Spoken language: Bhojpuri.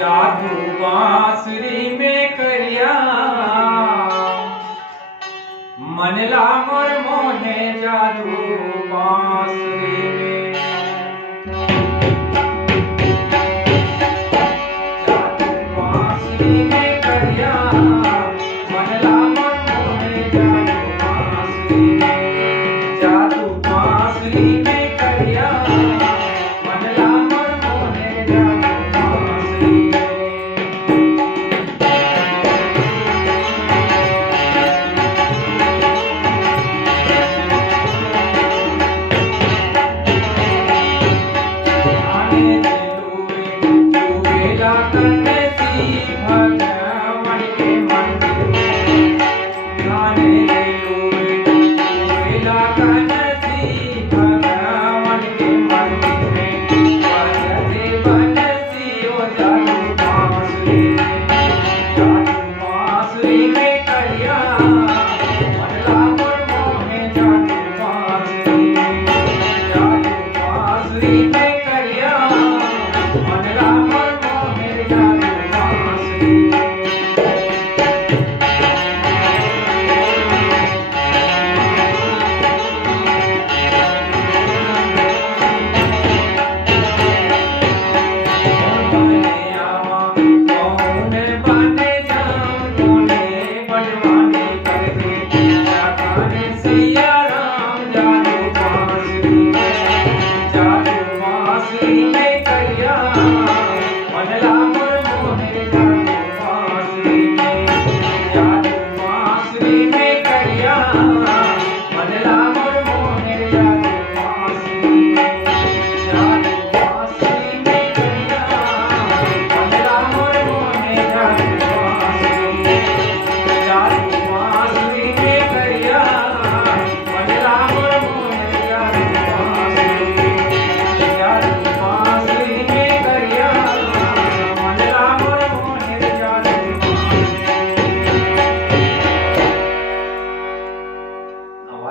जादू बांसुरी में करिया मनला मोर मोहे जादू बांसुरी में जादू बांसुरी में करिया मनला मोर मोहे जादू बांसुरी में जादू बांसुरी में करिया मनला मोर मोहे जादू बांसुरी में जादू बांसुरी में करिया